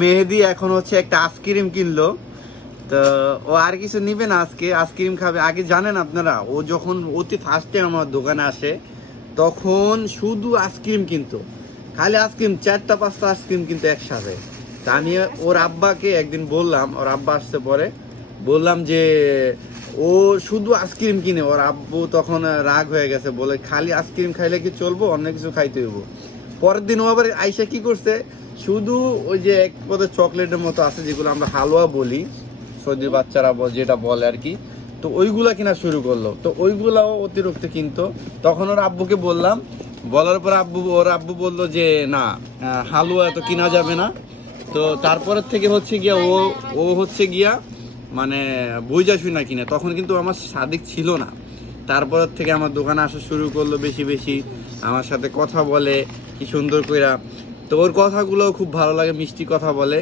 মেহেদি এখন হচ্ছে একটা আইসক্রিম কিনলো। তো ও আর কিছু নিবে না, আজকে আইসক্রিম খাবে। আগে জানেন আপনারা, ও যখন অতি ফার্স্টে আমার দোকানে আসে তখন শুধু আইসক্রিম কিনতো, খালি আইসক্রিম, 4টা 5টা আইসক্রিম কিন্তু একসাথে। তা আমি ওর আব্বাকে একদিন বললাম, ওর আব্বা আসতে পরে বললাম যে ও শুধু আইসক্রিম কিনে। ওর আব্বু তখন রাগ হয়ে গেছে, বলে খালি আইসক্রিম খাইলে কি চলবো, অন্য কিছু খাইতে হইব। পরের দিন ও আবার আইসা কি করছে, শুধু ওই যে এক পদের চকলেটের মতো আছে যেগুলো আমরা হালুয়া বলি, সর্দি বাচ্চারা যেটা বলে আর কি, তো ওইগুলা কিনা শুরু করলো। তো ওইগুলাও অতিরিক্ত কিনতো। তখন ওর আব্বুকে বললাম, বলার পর ওর আব্বু বললো যে না, হালুয়া এত কিনা যাবে না। তো তারপরের থেকে হচ্ছে গিয়া ও ও হচ্ছে গিয়া মানে বুঝা শুই না কিনে। তখন কিন্তু আমার সাদিক ছিল না। তারপরের থেকে আমার দোকানে আসা শুরু করলো বেশি বেশি, আমার সাথে কথা বলে কি সুন্দর কইরা। তো ওর কথাগুলো খুব ভালো লাগে, মিষ্টি কথা বলে।